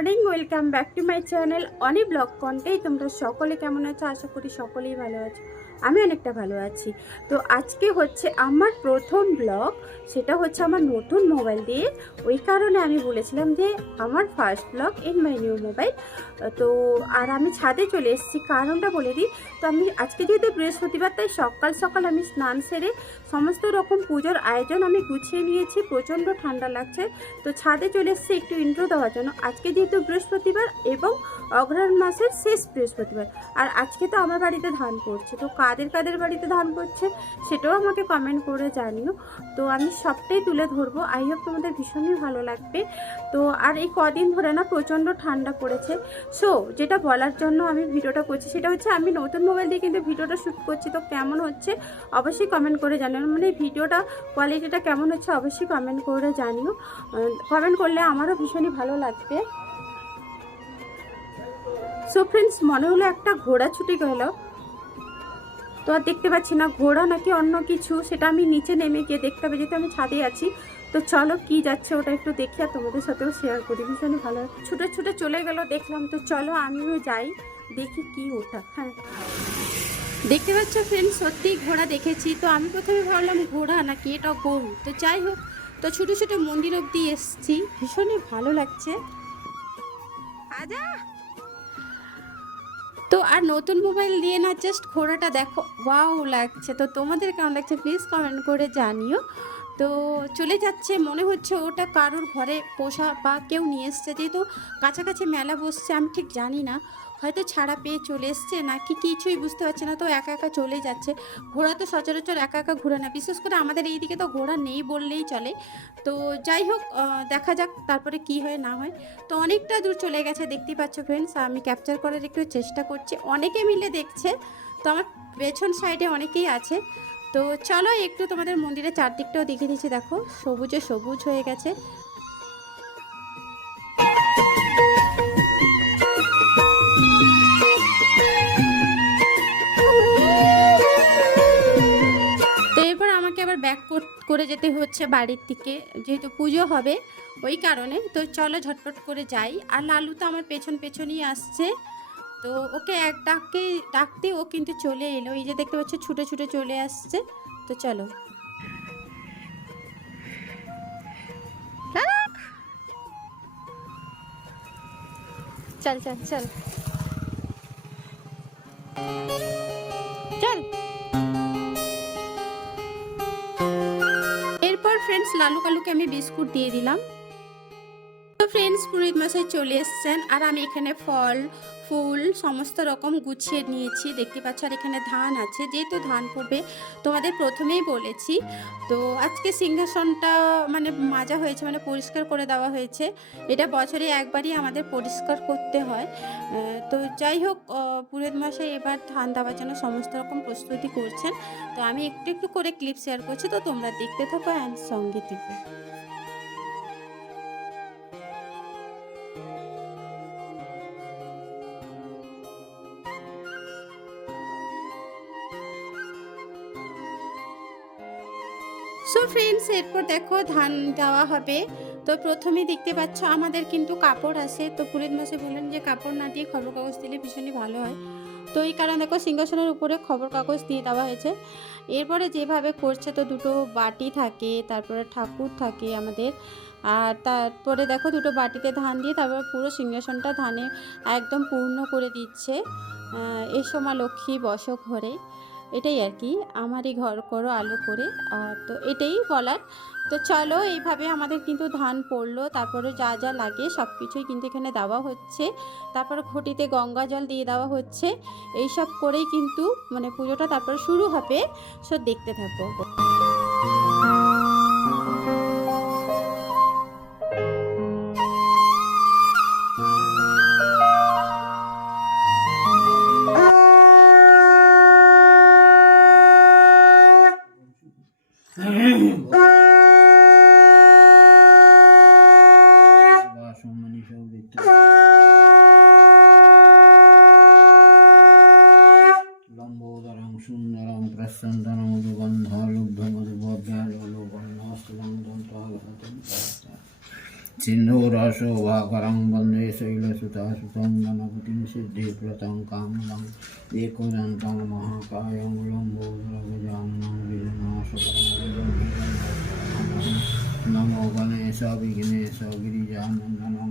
Morning, welcome back to my channel অনেক vlog কন্টেই। তোমরা সকলে কেমন আছো? আশা করি সকলেই ভালো আছো। আমি অনেকটা ভালো আছি। তো আজকে হচ্ছে আমার প্রথম ব্লগ সেটা হচ্ছে আমার নতুন মোবাইল দিয়ে। ওই কারণে আমি বলেছিলাম যে আমার first vlog in my new mobile তো আর আমি ছাদে চলে এসেছি, কারণটা বলে দিই। তো আমি আজকে যেহেতু বৃহস্পতিবার, তাই সকাল সকাল আমি স্নান সেরে সমস্ত রকম পুজোর আয়োজন আমি গুছিয়ে নিয়েছি, প্রচণ্ড ঠান্ডা লাগছে। তো ছাদে চলে এসেছি একটু ইন্ট্রো দেওয়ার জন্য। আজকে যেহেতু বৃহস্পতিবার এবং অগ্রহায়ণ মাসের শেষ বৃহস্পতিবার, আর আজকে তো আমার বাড়িতে ধান পড়ছে। তো কাদের কাদের বাড়িতে ধান পড়ছে সেটাও আমাকে কমেন্ট করে জানিও। তো আমি সবটাই তুলে ধরবো। আই হোপ তোমাদের ভীষণই ভালো লাগবে। তো আর এই কদিন ধরে না প্রচণ্ড ঠান্ডা পড়েছে। সো যেটা বলার জন্য আমি ভিডিওটা করছি সেটা হচ্ছে আমি নতুন মোবাইল দিয়ে কিন্তু ভিডিওটা শ্যুট করছি। তো কেমন হচ্ছে অবশ্যই কমেন্ট করে জানিও। মানে ভিডিওটা কোয়ালিটিটা কেমন হচ্ছে অবশ্যই কমেন্ট করে জানিও। কমেন্ট করলে আমারও ভীষণই ভালো লাগবে। সো ফ্রেন্ডস মনে হলো একটা ঘোড়া ছুটে গেল। তো আর দেখতে পাচ্ছি না, ঘোড়া নাকি অন্য কিছু? সেটা আমি নিচে নেমে গিয়ে দেখতে হবে, যেহেতু আমি ছাদে আছি। তো চলো কি যাচ্ছে ওটা একটু দেখি আর তোমাদের সাথেও শেয়ার করি। ভীষণই ভালো ছুটে ছুটে চলে গেল, দেখলাম তো চলো আমিও যাই, দেখি কি ওটা। হ্যাঁ। দেখতে পাচ্ছ ফ্রেন্ড সত্যিই ঘোড়া দেখেছি। তো আমি প্রথমে ভাবলাম ঘোড়া নাকি এটা গরু? তো যাই হোক, তো ছোটো ছোটো মন্দির অবধি এসছি। ভীষণই ভালো লাগছে। আজা! তো আর নতুন মোবাইল দিয়ে না জাস্ট ঘোড়াটা দেখো ওয়াও লাগছে। তো তোমাদের কেমন লাগছে প্লিজ কমেন্ট করে জানিও। তো চলে যাচ্ছে, মনে হচ্ছে ওটা কারোর ঘরে পোষা বা কেউ নিয়ে এসছে। যেহেতু কাছাকাছি মেলা বসছে, আমি ঠিক জানি না। হয়তো ছাড়া পেয়ে চলে এসছে নাকি কিছুই বুঝতে পারছে না, তো একা একা চলে যাচ্ছে। ঘোড়া তো সচরাচর একা একা ঘোরা না, বিশেষ করে আমাদের এই দিকে তো ঘোড়া নেই বললেই চলে। তো যাই হোক দেখা যাক তারপরে কি হয় না হয়। তো অনেকটা দূর চলে গেছে, দেখতেই পাচ্ছ ফ্রেন্ডস আমি ক্যাপচার করার একটু চেষ্টা করছি। অনেকে মিলে দেখছে, তো আমার পেছন সাইডে অনেকেই আছে। তো চলো একটু তোমাদের মন্দিরের চারদিকটাও দেখিয়ে দিচ্ছি, দেখো সবুজে সবুজ হয়ে গেছে। করে যেতে হচ্ছে বাড়ির দিকে। যেহেতু পুজো হবে, ওই কারণে। তো চলো ঝটপট করে যাই। আর লালু তো আমার পেছন পেছনই আসছে। তো ওকে এক ডাকে ডাকতে ও কিন্তু চলে এলো। এই যে দেখতে পাচ্ছ, ছুটে ছুটে চলে আসছে। তো চলো। চল চল চল। চল। ফ্রেন্ডস লালু কালুকে আমি বিস্কুট দিয়ে দিলাম। তো ফ্রেন্ডস পুরোহিত মশাই চলে এসছেন আর আমি এখানে ফল ফুল, সমস্ত রকম গুছিয়ে নিয়েছি। দেখতে পাচ্ছ আর এখানে ধান আছে। যেহেতু ধান পড়বে, তোমাদের প্রথমেই বলেছি। তো আজকে সিংহাসনটা মানে মাজা হয়েছে মানে পরিষ্কার করে দেওয়া হয়েছে। এটা বছরে একবারই আমাদের পরিষ্কার করতে হয়। তো যাই হোক পুরোহিত মশাই এবার ধান দেওয়ার জন্য সমস্ত রকম প্রস্তুতি করছেন। তো আমি একটু একটু করে ক্লিপ শেয়ার করছি। তো তোমরা দেখতে থাকো অ্যান্ড সঙ্গে দিবে এরপর দেখো ধান দেওয়া হবে। তো প্রথমেই দেখতে পাচ্ছ আমাদের কিন্তু কাপড় আছে। তো পুরীত মাসে বললেন যে কাপড় না দিয়ে খবর কাগজ দিলে ভীষণই ভালো হয়। তো এই কারণে দেখো সিংহাসনের উপরে খবর কাগজ দিয়ে দেওয়া হয়েছে। এরপরে যেভাবে করছে তো দুটো বাটি থাকে, তারপরে ঠাকুর থাকে আমাদের। আর তারপরে দেখো দুটো বাটিতে ধান দিয়ে তারপর পুরো সিংহাসনটা ধানে একদম পূর্ণ করে দিচ্ছে। এসো মা লক্ষ্মী, বস ঘরে। এটাই আর কি, আমারই ঘর করো আলো করে। আর তো এটাই বলার। তো চলো, এইভাবে আমাদের কিন্তু ধান পড়ল, তারপরে যা যা লাগে সব কিছুই কিন্তু এখানে দেওয়া হচ্ছে। তারপর ঘটিতে গঙ্গা জল দিয়ে দেওয়া হচ্ছে। এই সব করেই কিন্তু মানে পুজোটা তারপর শুরু হবে। সব দেখতে থাকো। ॐ प्रसन्दनमधुगन्धालुब्धमधुभव्यालोलोगन्धास्तुगन्धन्तागतं सिन्धुराशोभाकरं वंदे शैलसुतासुतं गणपतिं सिद्धिप्रतं कामदं एकदन्तं महाकायं लम्बोदरगजानं विघ्नाशकरं नमो गणेश विघ्नेश गिरिजानन्दनं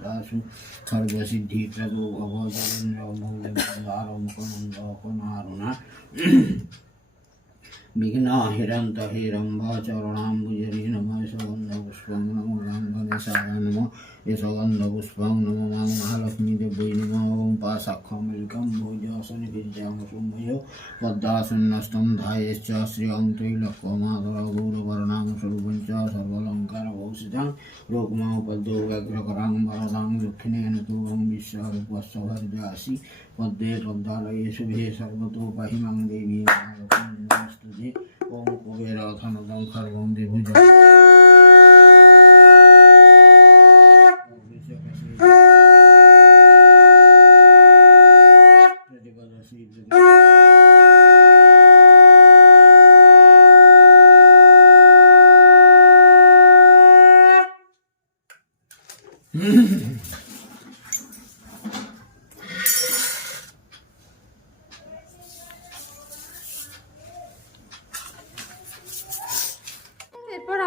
الإخلاص خرج سديتة وغوز ومولد وزار ومكن وقنارنا विघ्नाहिरं तहिरं वा चरणाम्बुजरी नमः सवन्नपुष्पं नमो राम गणेशाय नमो यशगन्धपुष्पं नमो मां महालक्ष्मीदेव्यै नमः ॐ पाशाखमेकं भोजसनिभिर्जामसुमयो पद्मासन्नस्तं धायश्च श्रियं त्रैलोक्यमाधर गौरवर्णां स्वरूपं च सर्वलङ्कारभूषितं लोकमापद्यो व्यग्रकरां वरदां दक्षिणेन तूरं विश्वरूपस्य भर्जासि पद्मे पद्मालये शुभे सर्वतो महिमां देवी महालक्ष्मी नमस्तुते ॐ कुबेराधनदं खर्वं देभुज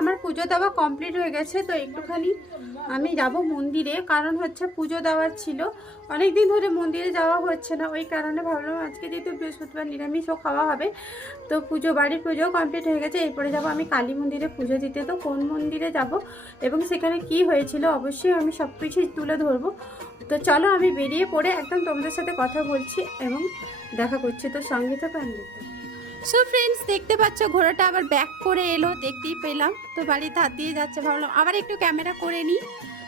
আমার পুজো দেওয়া কমপ্লিট হয়ে গেছে, তো একটুখানি আমি যাব মন্দিরে। কারণ হচ্ছে পুজো দেওয়ার ছিল। অনেক দিন ধরে মন্দিরে যাওয়া হচ্ছে না, ওই কারণে ভাবলাম আজকে যেহেতু বৃহস্পতিবার নিরামিষও খাওয়া হবে। তো পুজো, বাড়ির পুজোও কমপ্লিট হয়ে গেছে। এরপরে যাব আমি কালী মন্দিরে পুজো দিতে। তো কোন মন্দিরে যাব এবং সেখানে কি হয়েছিল অবশ্যই আমি সব কিছুই তুলে ধরবো। তো চলো আমি বেরিয়ে পড়ে একদম তোমাদের সাথে কথা বলছি এবং দেখা করছি। তো সঙ্গে তো সো ফ্রেন্ডস দেখতে পাচ্ছ, ঘোড়াটা আবার ব্যাক করে এলো, দেখতেই পেলাম। তো বাড়িতে হাত দিয়ে যাচ্ছে, ভাবলাম আবার একটু ক্যামেরা করে নিই।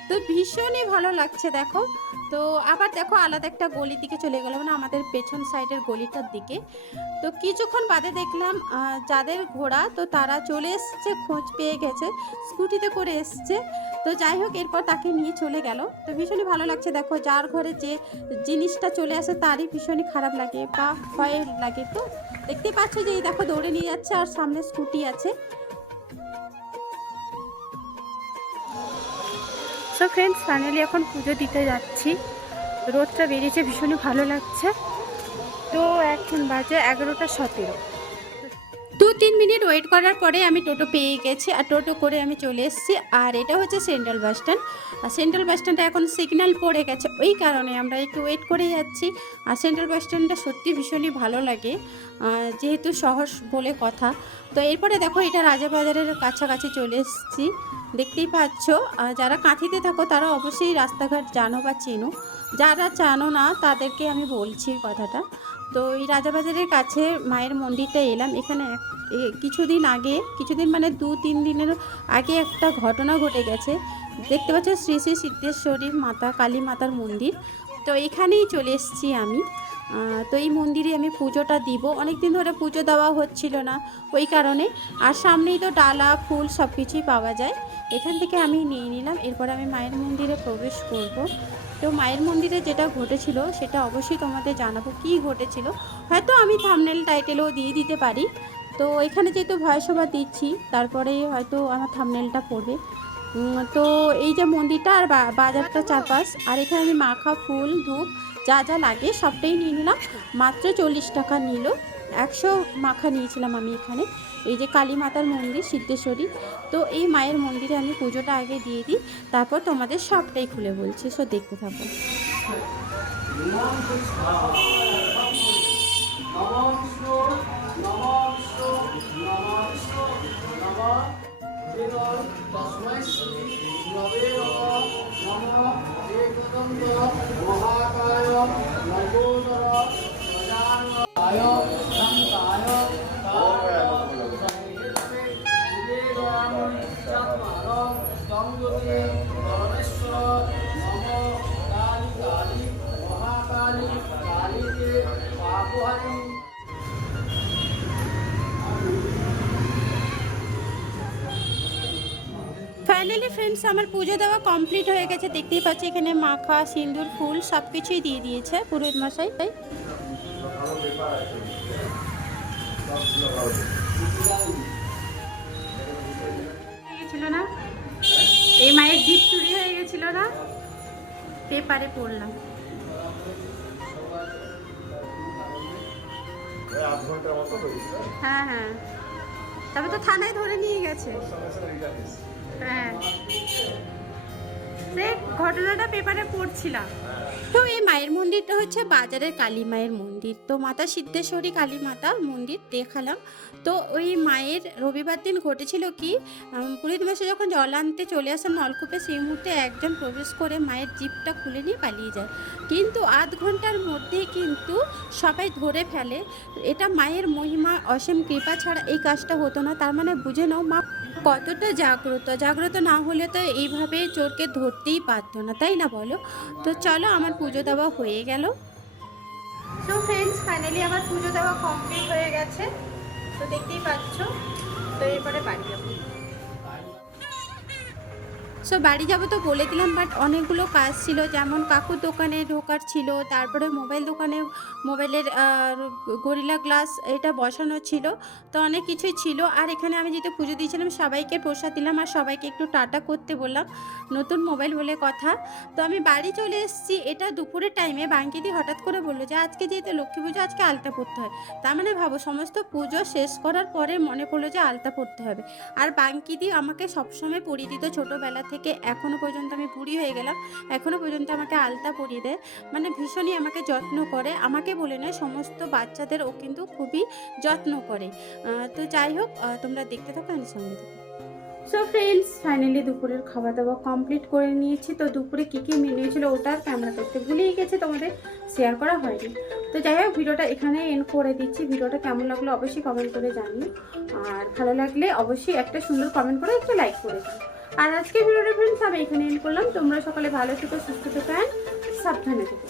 তো ভীষণই ভালো লাগছে, দেখো। তো আবার দেখো, আলাদা একটা গলির দিকে চলে গেলাম না আমাদের পেছন সাইডের গলিটার দিকে। তো কিছুক্ষণ বাদে দেখলাম যাদের ঘোড়া, তো তারা চলে এসছে, খোঁজ পেয়ে গেছে স্কুটিতে করে এসছে। তো যাই হোক, এরপর তাকে নিয়ে চলে গেল। তো ভীষণই ভালো লাগছে, দেখো, যার ঘরে যে জিনিসটা চলে আসে, তারই ভীষণই খারাপ লাগে বা ভয় লাগে তো। দেখতে পাচ্ছ যে এই দেখো দৌড়ে নিয়ে যাচ্ছে আর সামনে স্কুটি আছে। সো ফ্রেন্ডস ফাইনালি এখন পুজো দিতে যাচ্ছি। রোদটা বেরিয়েছে, ভীষণই ভালো লাগছে। তো এখন বাজে এগারোটা সতেরো। দু তিন মিনিট ওয়েট করার পরে আমি টোটো পেয়ে গেছি আর টোটো করে আমি চলে এসেছি। আর এটা হচ্ছে সেন্ট্রাল বাস স্ট্যান্ড। আর সেন্ট্রাল বাস স্ট্যান্ডে এখন সিগন্যাল পড়ে গেছে। ওই কারণে আমরা একটু ওয়েট করে যাচ্ছি। আর সেন্ট্রাল বাস স্ট্যান্ডটা সত্যি ভীষণই ভালো লাগে। যেহেতু শহর বলে কথা। তো এরপরে দেখো এটা রাজাবাজারের কাছাকাছি চলে এসেছি। দেখতেই পাচ্ছ। যারা কাঁথিতে থাকো তারা অবশ্যই রাস্তাঘাট জানো বা চেনো। যারা জানো না তাদেরকে আমি বলছি কথাটা। তো এই রাজাবাজারের কাছে মায়ের মন্দিরটা এলাম। এখানে কিছুদিন আগে, কিছুদিন মানে দু, তিন দিনের আগে একটা ঘটনা ঘটে গেছে। দেখতে পাচ্ছ শ্রী শ্রী সিদ্ধেশ্বরী মাতা, কালী মাতার মন্দির। তো এখানেই চলে এসেছি আমি। তো এই মন্দিরে আমি পুজোটা দিব। অনেক দিন ধরে পুজো দেওয়া হচ্ছিল না ওই কারণে। আর সামনেই তো ডালা, ফুল সব কিছুই পাওয়া যায়। এখান থেকে আমি নিয়ে নিলাম। এরপর আমি মায়ের মন্দিরে প্রবেশ করব। তো মায়ের মন্দিরে যেটা ঘটেছিল, সেটা অবশ্যই তোমাদের জানাব কি ঘটেছিল। হয়তো আমি থামনেল টাইটেলও দিয়ে দিতে পারি। তো এখানে যেহেতু ভয়েস ওভার দিচ্ছি, তারপরে হয়তো আমার থামনেলটা পড়বে। তো এই যে মন্দিরটা আর বাজারটা চারপাশ, আর এখানে আমি মাখা ফুল, ধূপ, যা যা লাগে সবটাই নিয়ে নিলাম। মাত্র চল্লিশ টাকা নিল। একশো মাখা নিয়েছিলাম আমি এখানে। এই যে কালী মাতার মন্দির, সিদ্ধেশ্বরী, তো এই মায়ের মন্দিরে আমি পুজোটা আগে দিয়ে দিই, তারপর তোমাদের সবটাই খুলে বলছি, সো দেখতে থাকো। ফাইনালি ফ্রেন্ডস আমার পুজো দেওয়া কমপ্লিট হয়ে গেছে। দেখতেই পাচ্ছি এখানে মাখা সিন্দুর ফুল সব কিছুই দিয়ে দিয়েছে পুরোহিত মশাই। তাই ছিল না এই মায়ের জিপ চুরি হয়ে গেছিল না? পেপারে পড়লাম। হয়েছে হ্যাঁ হ্যাঁ। তবে তো থানায় ধরে নিয়ে গেছে। হ্যাঁ। সে ঘটনাটা পেপারে পড়ছিলাম। মায়ের মন্দিরটা হচ্ছে বাজারের কালী মায়ের মন্দির। তো মাতা সিদ্ধেশ্বরী কালী মাতা মন্দির দেখালাম। তো ওই মায়ের রবিবার দিন ঘটেছিল কি পুরীত মাসে যখন জল আনতে চলে আসেন নলকূপে, সেই মুহূর্তে একজন প্রবেশ করে মায়ের জিপটা খুলে নিয়ে পালিয়ে যায়। কিন্তু আধ ঘণ্টার মধ্যেই কিন্তু সবাই ধরে ফেলে। এটা মায়ের মহিমা অসীম কৃপা ছাড়া এই কাজটা হতো না। তার মানে বুঝে নাও, মা কতটা জাগ্রত? জাগ্রত না হলে তো এইভাবে চোরকে ধরতেই পারতো না, তাই না বলো? তো চলো আমার পুজো দেওয়া হয়ে গেল। সো ফ্রেন্ডস ফাইনালি আমার পুজো দেওয়া কমপ্লিট হয়ে গেছে। তো দেখতেই পাচ্ছ, তো এরপরে বাড়ি যাব। সো বাড়ি যাব তো বলে দিলাম বাট অনেকগুলো কাজ ছিল, যেমন কাকুর দোকানে ঢোকার ছিল, তারপরে মোবাইল দোকানে মোবাইলের গরিলা গ্লাস এটা বসানো ছিল, তো অনেক কিছুই ছিল। আর এখানে আমি যেহেতু পুজো দিয়েছিলাম, সবাইকে প্রসাদ দিলাম, আর সবাইকে একটু টাটা করতে বললাম। নতুন মোবাইল বলে কথা। তো আমি বাড়ি চলে এসেছি। এটা দুপুরের টাইমে বাঙ্কিদি হঠাৎ করে বলল যে, আজকে যেহেতু লক্ষ্মী পুজো, আজকে আলতা পড়তে হয়। তার মানে ভাবো, সমস্ত পুজো শেষ করার পরে মনে পড়ল যে, আলতা পড়তে হবে। আর বাঙ্কিদি আমাকে সবসময় পরিয়ে দিত ছোটোবেলা থেকে। এখনও পর্যন্ত আমি বুড়ি হয়ে গেলাম। এখনও পর্যন্ত আমাকে আলতা পরিয়ে দেয়। মানে ভীষণই আমাকে যত্ন করে। আমাকে বলে নয়, সমস্ত বাচ্চাদের ও কিন্তু খুবই যত্ন করে। তো যাই হোক তোমরা দেখতে থাকো, আমি সঙ্গে থাকো সো ফ্রেন্ডস ফাইনালি দুপুরের খাওয়া দাওয়া কমপ্লিট করে নিয়েছি। তো দুপুরে কী কী মেনু ছিল ওটা আর ক্যামেরা করতে ভুলেই গেছে, তোমাদের শেয়ার করা হয়নি। তো যাই হোক, ভিডিওটা এখানে এন্ড করে দিচ্ছি। ভিডিওটা কেমন লাগল অবশ্যই কমেন্ট করে জানিও। আর ভালো লাগলে অবশ্যই একটা সুন্দর কমেন্ট করে একটা লাইক করে আর আজকে ভিডিওটা ফ্রেন্ডস আমি এখানে এন্ড করলাম। তোমরা সকালে ভালো থেকো, সুস্থ থেকো সাবধানে থেকো।